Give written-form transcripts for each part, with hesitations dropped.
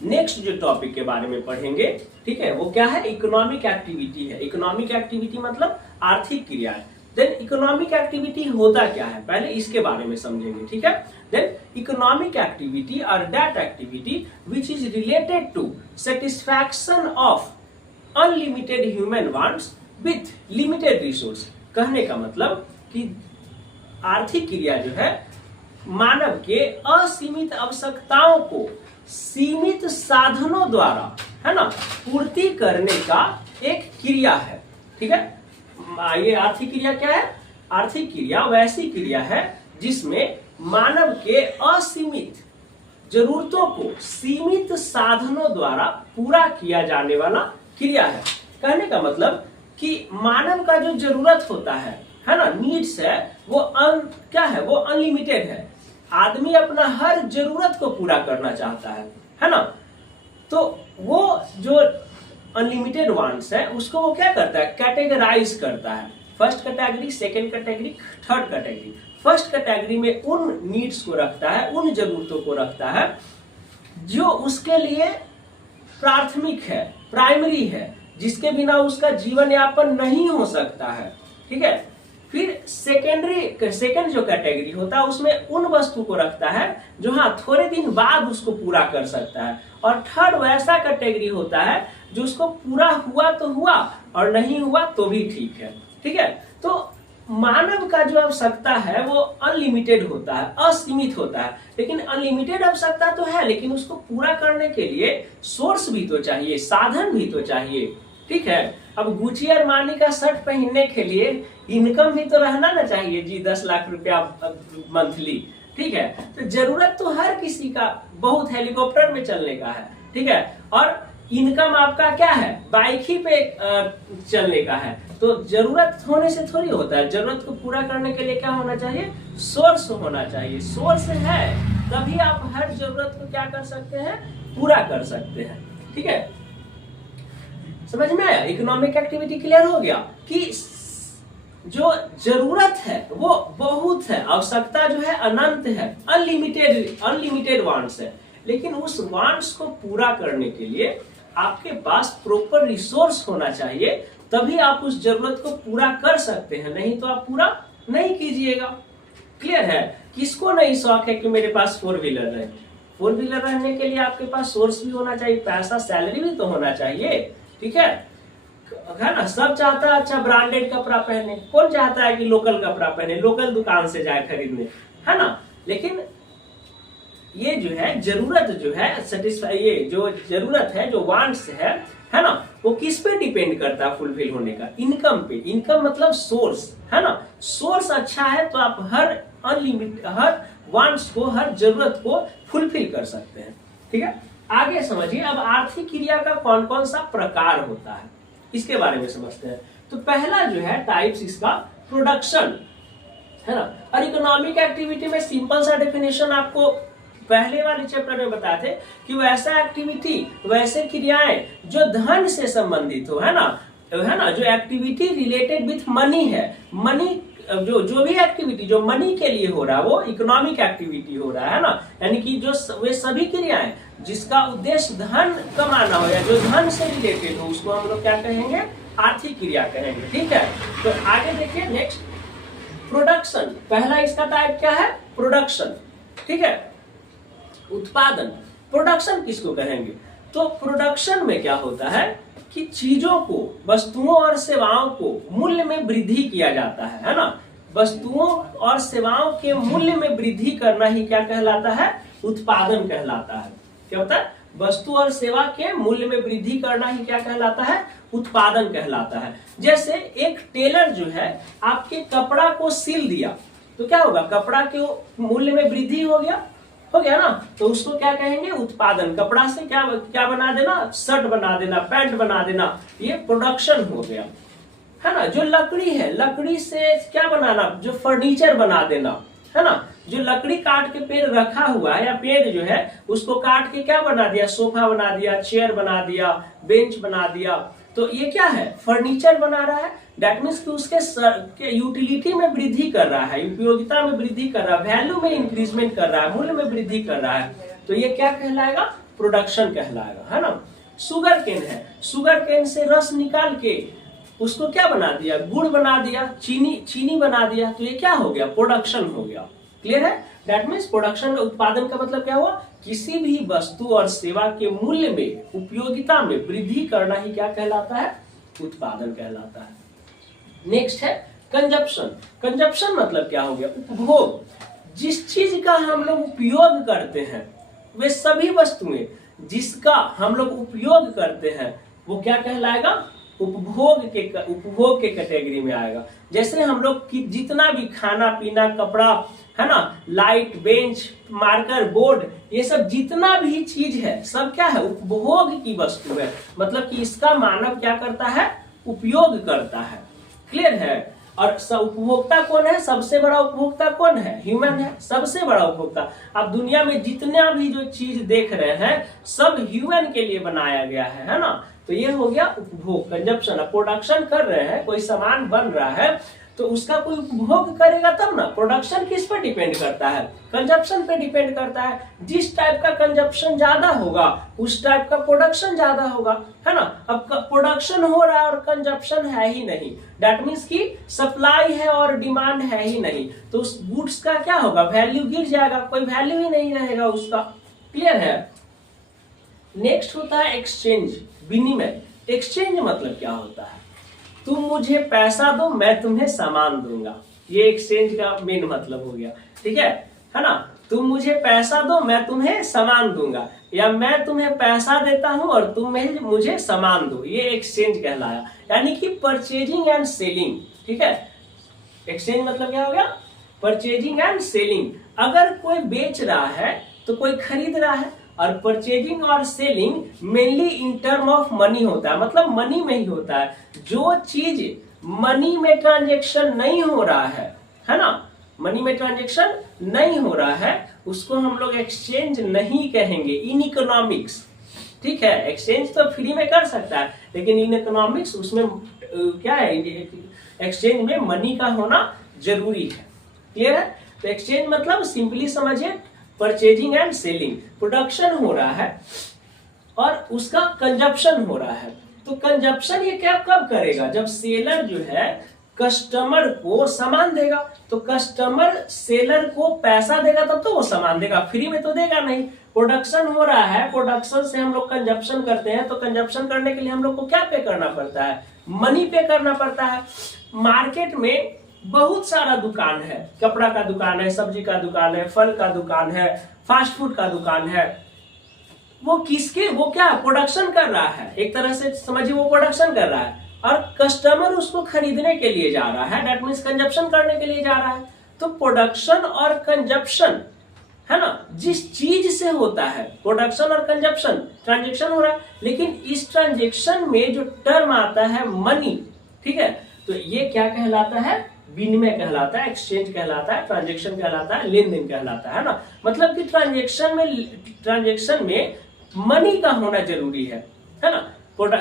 Next जो topic के बारे में पढ़ेंगे, ठीक है, वो क्या है, इकोनॉमिक एक्टिविटी है। इकोनॉमिक एक्टिविटी मतलब आर्थिक क्रिया है। देन इकोनॉमिक एक्टिविटी होता क्या है, पहले इसके बारे में समझेंगे, ठीक है। Then economic activity are that activity which is related to satisfaction of unlimited human wants with limited resource. कहने का मतलब कि आर्थिक क्रिया जो है मानव के असीमित आवश्यकताओं को सीमित साधनों द्वारा, है ना, पूर्ति करने का एक क्रिया है, ठीक है। ये आर्थिक क्रिया क्या है, आर्थिक क्रिया वैसी क्रिया है जिसमें मानव के असीमित जरूरतों को सीमित साधनों द्वारा पूरा किया जाने वाला क्रिया है। कहने का मतलब कि मानव का जो जरूरत होता है ना, नीड्स है, वो क्या है, वो अनलिमिटेड है। आदमी अपना हर जरूरत को पूरा करना चाहता है ना। तो वो जो अनलिमिटेड वांट्स है उसको वो क्या करता है, कैटेगराइज करता है। First category, second category, third category. First category में उन नीड्स को रखता है, उन जरूरतों को रखता है जो उसके लिए प्राथमिक है, प्राइमरी है, जिसके बिना उसका जीवन यापन नहीं हो सकता है, ठीक है। फिर सेकेंड जो कैटेगरी होता है उसमें उन वस्तु को रखता है जो हाँ थोड़े दिन बाद उसको पूरा कर सकता है। और थर्ड वैसा कैटेगरी होता है जो उसको पूरा हुआ तो हुआ और नहीं हुआ तो भी ठीक है, ठीक है। तो मानव का जो आवश्यकता है वो अनलिमिटेड होता है, असीमित होता है। लेकिन अनलिमिटेड आवश्यकता तो है, लेकिन उसको पूरा करने के लिए सोर्स भी तो चाहिए, साधन भी तो चाहिए, ठीक है। अब गुची अरमानी का शर्ट पहनने के लिए इनकम भी तो रहना ना चाहिए जी, 10 लाख रुपया मंथली, ठीक है। तो जरूरत तो हर किसी का बहुत हेलीकॉप्टर में चलने का है, ठीक है। और इनकम आपका क्या है, बाइक ही पे चलने का है। तो जरूरत होने से थोड़ी होता है, जरूरत को पूरा करने के लिए क्या होना चाहिए, सोर्स होना चाहिए। सोर्स है तभी आप हर जरूरत को क्या कर सकते हैं, पूरा कर सकते हैं, ठीक है। समझ में आया, इकोनॉमिक एक्टिविटी क्लियर हो गया कि जो जरूरत है वो बहुत है, आवश्यकता जो है अनंत है, अनलिमिटेड वांट्स है। लेकिन उस वांट्स को पूरा करने के लिए आपके पास प्रॉपर रिसोर्स होना चाहिए, तभी आप उस जरूरत को पूरा कर सकते हैं, नहीं तो आप पूरा नहीं कीजिएगा। क्लियर है, किसको नहीं शौक है कि मेरे पास 4 व्हीलर रहे। 4 व्हीलर रहने के लिए आपके पास सोर्स भी होना चाहिए, पैसा, सैलरी भी तो होना चाहिए, ठीक है ना। सब चाहता है अच्छा ब्रांडेड कपड़ा पहने, कौन चाहता है कि लोकल कपड़ा पहने, लोकल दुकान से जाए खरीदने, है ना। लेकिन ये जो है जरूरत जो है सेटिस्फाई, ये जो जरूरत है, जो वांट्स है ना, वो किस पे डिपेंड करता है फुलफिल होने का, इनकम पे। इनकम मतलब सोर्स, है ना। सोर्स अच्छा है तो आप हर वांट्स को, हर जरूरत को फुलफिल कर सकते हैं, ठीक है। आगे समझिए, अब आर्थिक क्रिया का कौन कौन सा प्रकार होता है इसके बारे में समझते हैं। तो पहला जो है टाइप्स इसका प्रोडक्शन, है ना। और इकोनॉमिक एक्टिविटी में सिंपल सा डेफिनेशन आपको पहले वाले चैप्टर में बताए थे कि वैसा एक्टिविटी, वैसे क्रियाएं जो धन से संबंधित हो, है ना, जो एक्टिविटी रिलेटेड विथ मनी है। मनी जो भी एक्टिविटी जो मनी के लिए हो रहा है वो इकोनॉमिक एक्टिविटी हो रहा है ना। यानी कि जो वे सभी क्रियाएं जिसका उद्देश्य धन कमाना हो या जो धन से रिलेटेड हो उसको हम लोग क्या कहेंगे, आर्थिक क्रिया कहेंगे, ठीक है। तो आगे देखिए नेक्स्ट, प्रोडक्शन। पहला इसका टाइप क्या है, प्रोडक्शन, ठीक है, उत्पादन। प्रोडक्शन किसको कहेंगे, तो प्रोडक्शन में क्या होता है कि चीजों को, वस्तुओं और सेवाओं को मूल्य में वृद्धि किया जाता है ना। वस्तुओं और सेवाओं के मूल्य में वृद्धि करना ही क्या कहलाता है, उत्पादन कहलाता है। क्या होता है, वस्तु और सेवा के मूल्य में वृद्धि करना ही क्या कहलाता है, उत्पादन कहलाता है। जैसे एक टेलर जो है आपके कपड़ा को सिल दिया तो क्या होगा, कपड़ा के मूल्य में वृद्धि हो गया ना, तो उसको क्या कहेंगे, उत्पादन। कपड़ा से क्या बना देना, शर्ट बना देना, पैंट बना देना, ये प्रोडक्शन हो गया, है ना। जो लकड़ी है, लकड़ी से क्या बनाना, जो फर्नीचर बना देना, है ना। जो लकड़ी काट के पेड़ रखा हुआ है या पेड़ जो है उसको काट के क्या बना दिया, सोफा बना दिया, चेयर बना दिया, बेंच बना दिया, तो ये क्या है, फर्नीचर बना रहा है। दैट मीन्स कि उसके यूटिलिटी में वृद्धि कर रहा है, उपयोगिता में वृद्धि कर रहा है, वैल्यू में इंक्रीजमेंट कर रहा है, मूल्य में वृद्धि कर रहा है। तो ये क्या कहलाएगा, प्रोडक्शन कहलाएगा, है ना। शुगर केन है, शुगर केन से रस निकाल के उसको क्या बना दिया, गुड़ बना दिया, चीनी बना दिया, तो ये क्या हो गया, प्रोडक्शन हो गया। क्लियर है। दैट मीन्स प्रोडक्शन, उत्पादन का मतलब क्या हुआ, किसी भी वस्तु और सेवा के मूल्य में, उपयोगिता में वृद्धि करना ही क्या कहलाता है, उत्पादन कहलाता है। नेक्स्ट है कंजप्शन। कंजप्शन मतलब क्या हो गया, उपभोग। जिस चीज का हम लोग उपयोग करते हैं, वे सभी वस्तुएं जिसका हम लोग उपयोग करते हैं वो क्या कहलाएगा, उपभोग के कैटेगरी में आएगा। जैसे हम लोग की जितना भी खाना पीना, कपड़ा, है ना, लाइट, बेंच, मार्कर, बोर्ड, ये सब जितना भी चीज है सब क्या है, उपभोग की वस्तु है। मतलब कि इसका मानव क्या करता है, उपयोग करता है। क्लियर है। और उपभोक्ता कौन है, सबसे बड़ा उपभोक्ता कौन है, ह्यूमन है, सबसे बड़ा उपभोक्ता। अब दुनिया में जितना भी जो चीज देख रहे हैं सब ह्यूमन के लिए बनाया गया है ना। तो ये हो गया उपभोग, कंजप्शन। प्रोडक्शन कर रहे हैं, कोई सामान बन रहा है तो उसका कोई उपभोग करेगा तब ना। प्रोडक्शन किस पर डिपेंड करता है, कंजप्शन पे डिपेंड करता है। जिस टाइप का कंजप्शन ज्यादा होगा उस टाइप का प्रोडक्शन ज्यादा होगा, है ना। अब प्रोडक्शन हो रहा है और कंजप्शन है ही नहीं, दैट मीन्स कि सप्लाई है और डिमांड है ही नहीं, तो उस गुड्स का क्या होगा, वैल्यू गिर जाएगा, कोई वैल्यू ही नहीं रहेगा उसका। क्लियर है। नेक्स्ट होता है एक्सचेंज, विनिमय। एक्सचेंज मतलब क्या होता है, तुम मुझे पैसा दो मैं तुम्हें सामान दूंगा, ये एक्सचेंज का मेन मतलब हो गया। ठीक है ना। तुम मुझे पैसा दो मैं तुम्हें सामान दूंगा, या मैं तुम्हें पैसा देता हूं और तुम मुझे सामान दो, ये एक्सचेंज कहलाया। यानी कि परचेजिंग एंड सेलिंग। ठीक है। एक्सचेंज मतलब क्या हो गया, परचेजिंग एंड सेलिंग। अगर कोई बेच रहा है तो कोई खरीद रहा है, और परचेजिंग और selling mainly in term of money होता है, मतलब मनी में ही होता है। जो चीज मनी में ट्रांजेक्शन नहीं हो रहा है ना, मनी में ट्रांजेक्शन नहीं हो रहा है, उसको हम लोग एक्सचेंज नहीं कहेंगे इन इकोनॉमिक्स। ठीक है। एक्सचेंज तो फ्री में कर सकता है, लेकिन इन इकोनॉमिक्स उसमें क्या है, एक्सचेंज में मनी का होना जरूरी है। क्लियर है। तो एक्सचेंज मतलब सिंपली समझिए परचेजिंग एंड सेलिंग। प्रोडक्शन हो रहा है और उसका कंजप्शन हो रहा है, तो कंजप्शन ये क्या कब करेगा, जब सेलर जो है कस्टमर को सामान देगा, तो कस्टमर सेलर को पैसा देगा तब तो वो सामान देगा, फ्री में तो देगा नहीं। प्रोडक्शन हो रहा है, प्रोडक्शन से हम लोग कंजप्शन करते हैं, तो कंजप्शन करने के लिए हम लोग को क्या पे करना पड़ता है, मनी पे करना पड़ता है। मार्केट में बहुत सारा दुकान है, कपड़ा का दुकान है, सब्जी का दुकान है, फल का दुकान है, फास्ट फूड का दुकान है। वो किसके, वो क्या प्रोडक्शन कर रहा है, एक तरह से समझिए वो प्रोडक्शन कर रहा है, और कस्टमर उसको खरीदने के लिए जा रहा है, दैट मीन्स कंजप्शन करने के लिए जा रहा है। तो प्रोडक्शन और कंजप्शन, है ना, जिस चीज से होता है प्रोडक्शन और कंजप्शन, ट्रांजेक्शन हो रहा है, लेकिन इस ट्रांजेक्शन में जो टर्म आता है मनी, ठीक है, तो ये क्या कहलाता है, विनिमय कहलाता है, एक्सचेंज कहलाता है, ट्रांजेक्शन कहलाता है, लेन देन कहलाता है ना। मतलब कि ट्रांजेक्शन में मनी का होना जरूरी है ना।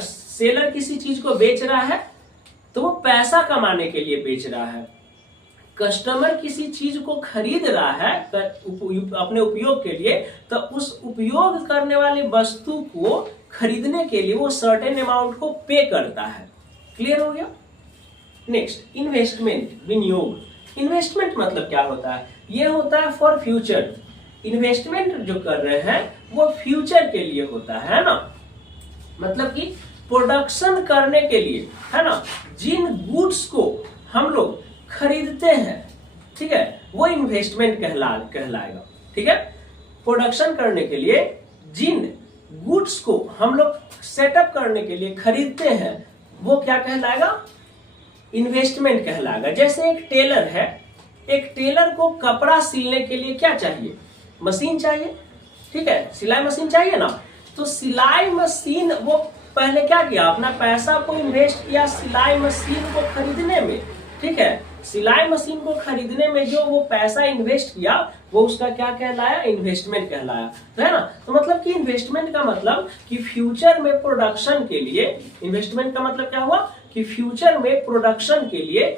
सेलर किसी चीज को बेच रहा है तो वो पैसा कमाने के लिए बेच रहा है, कस्टमर किसी चीज को खरीद रहा है अपने उपयोग के लिए, तो उस उपयोग करने वाली वस्तु को खरीदने के लिए वो सर्टेन अमाउंट को पे करता है। क्लियर हो गया। नेक्स्ट इन्वेस्टमेंट, विनियोग। इन्वेस्टमेंट मतलब क्या होता है, ये होता है फॉर फ्यूचर। इन्वेस्टमेंट जो कर रहे हैं वो फ्यूचर के लिए होता है ना, मतलब कि प्रोडक्शन करने के लिए, है ना, जिन गुड्स को हम लोग खरीदते हैं, ठीक है, वो इन्वेस्टमेंट कहलाएगा। ठीक है। प्रोडक्शन करने के लिए जिन गुड्स को हम लोग सेटअप करने के लिए खरीदते हैं वो क्या कहलाएगा, इन्वेस्टमेंट कहलाएगा। जैसे एक टेलर है, एक टेलर को कपड़ा सिलने के लिए क्या चाहिए, मशीन चाहिए, ठीक है, सिलाई मशीन चाहिए ना। तो सिलाई मशीन वो पहले क्या किया, अपना पैसा को इन्वेस्ट किया सिलाई मशीन को खरीदने में, ठीक है। सिलाई मशीन को खरीदने में जो वो पैसा इन्वेस्ट किया वो उसका क्या कहलाया, इन्वेस्टमेंट कहलाया, तो है ना। तो मतलब कि इन्वेस्टमेंट का मतलब कि फ्यूचर में प्रोडक्शन के लिए, इन्वेस्टमेंट का मतलब क्या हुआ कि फ्यूचर में प्रोडक्शन के लिए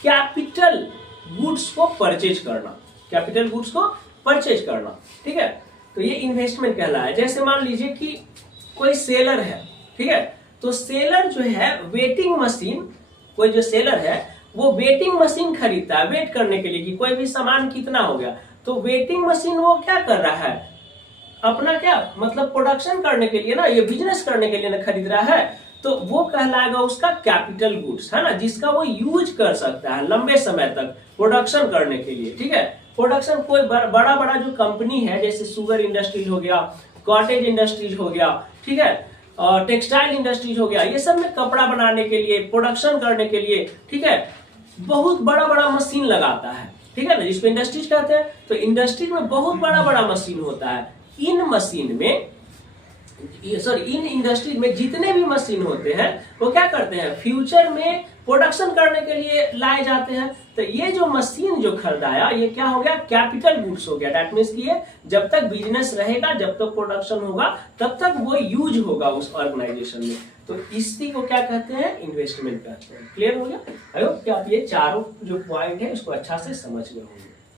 कैपिटल गुड्स को परचेज करना, कैपिटल गुड्स को परचेज करना, ठीक है। तो ये इन्वेस्टमेंट कहलाया। जैसे मान लीजिए कि कोई सेलर है, ठीक है, तो सेलर जो है वेटिंग मशीन, कोई जो सेलर है वो वेटिंग मशीन खरीदता है वेट करने के लिए कि कोई भी सामान कितना हो गया, तो वेटिंग मशीन वो क्या कर रहा है, अपना क्या मतलब प्रोडक्शन करने के लिए ना, ये बिजनेस करने के लिए ना खरीद रहा है, तो वो कहलाएगा उसका कैपिटल गुड्स, है ना, जिसका वो यूज कर सकता है लंबे समय तक प्रोडक्शन करने के लिए, ठीक है। प्रोडक्शन कोई बड़ा बड़ा जो कंपनी है जैसे शुगर इंडस्ट्रीज हो गया, कॉटेज इंडस्ट्रीज हो गया, ठीक है, और टेक्सटाइल इंडस्ट्रीज हो गया, ये सब में कपड़ा बनाने के लिए प्रोडक्शन करने के लिए, ठीक है, बहुत बड़ा बड़ा मशीन लगाता है, ठीक है ना, जिसको इंडस्ट्रीज कहते हैं। तो इंडस्ट्री में बहुत बड़ा बड़ा मशीन होता है। इन मशीन में इन इंडस्ट्री में जितने भी मशीन होते हैं वो क्या करते हैं, फ्यूचर में प्रोडक्शन करने के लिए लाए जाते हैं। तो ये जो मशीन जो खरीदाया ये क्या हो गया, कैपिटल गुड्स हो गया। दैट मीन्स कि ये जब तक बिजनेस रहेगा, जब तक प्रोडक्शन होगा, तब तक वो यूज होगा उस ऑर्गेनाइजेशन में। तो इसी को क्या कहते हैं, इन्वेस्टमेंट कहते हैं। क्लियर हो गया? आई होप कि आप ये चारों जो पॉइंट है इसको अच्छा से समझ गए होंगे।